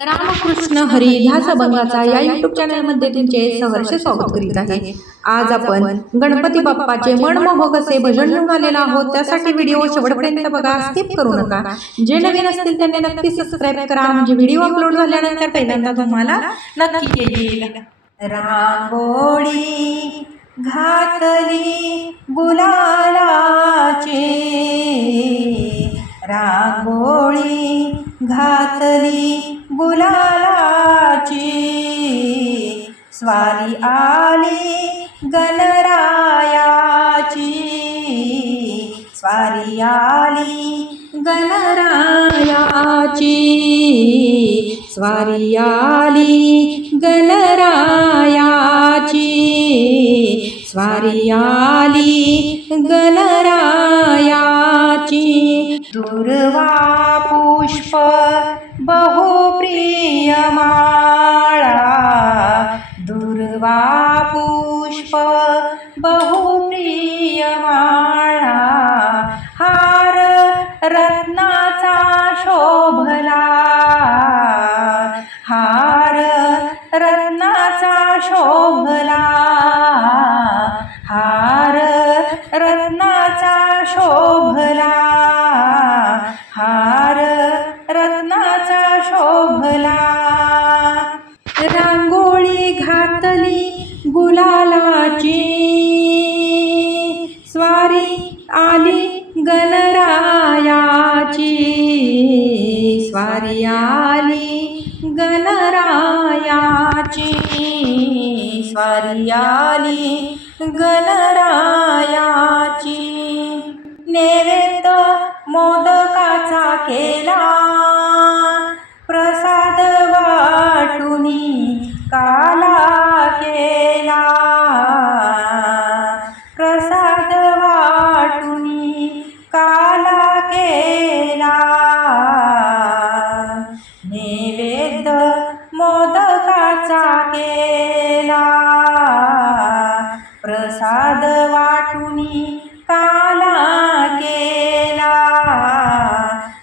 रामकृष्ण हरी ध्यास अभंगाचा या युट्यूब चॅनलमध्ये तुमचे सहर्ष स्वागत करीत आहे। आज आपण गणपती बाप्पाचे मनमोहक असे भजन घेऊन आलेलो आहोत। त्यासाठी व्हिडिओ शेवटपर्यंत बघा, स्किप करू नका। जे नवीन असतील त्यांनी नक्की सबस्क्राइब करा, म्हणजे व्हिडिओ अपलोड झाल्यानंतर पहिल्यांदा तुम्हाला नक्की येईल। रांगोळी घातली गुलालाची, रांगोळी घातली गुलालाची, स्वारी आली गणरायाची, स्वारी आली गणरायाची, स्वारी आली गणरायाची, स्वारी आली गणरायाची। दुर्वा पुष्प बहुप्रिय माळा, दुर्वा पुष्प बहुप्रिय माळा, हार रत्नाचा शोभला, हार रत्नाचा शोभला, हार रत्नाचा शोभला, हार रत्नाचा शोभला। रांगोळी घातली गुलालाची, स्वारी आली गणरायाची, स्वारी आली गणरायाची, स्वारी आली गणरायाची। नैवेद्य मोदकाचा केला, प्रसाद वाटुनी काला केला, प्रसाद वाटुनी काला केला। नैवेद्य मोदकाचा केला, प्रसाद वाटुनी काला केला,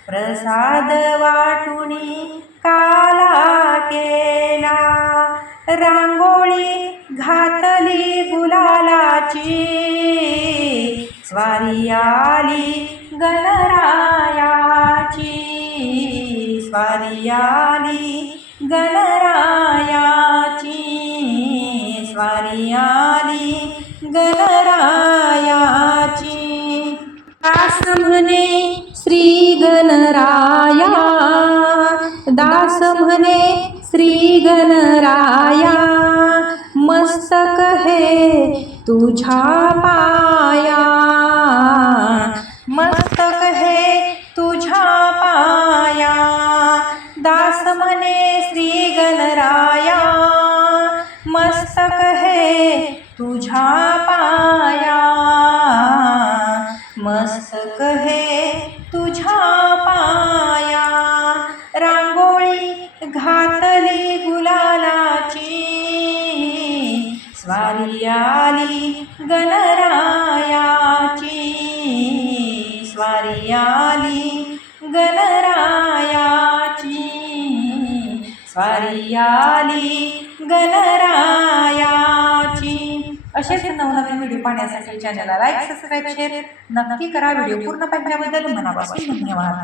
प्रसाद वाटुनी काला केला। रांगोळी घातली गुलालाची, स्वारी आली गणरायाची, स्वारी आली गणरायाची, स्वारी आली गणरायाची। दास म्हणे श्री गणराया, दास म्हणे श्री गणराया, मस्तक हे तुझ्या पाया, मस्तक हे तुझ्या पाया। दास म्हणे श्री गणराया, मस्तक हे तुझ्या पाया, मस्तक हे तुझ्या पाया। रांगोळी घातली गुलालाची, स्वारी आली गणरायाची, स्वारी आली गणरायाची, स्वारी आली गणरायाची। असेच नवनवीन व्हिडिओ पाहण्यासाठी चॅनलला लाईक, सबस्क्राईब, शेअर नक्की करा। व्हिडिओ पूर्ण पाहिल्याबद्दल मनापासून धन्यवाद।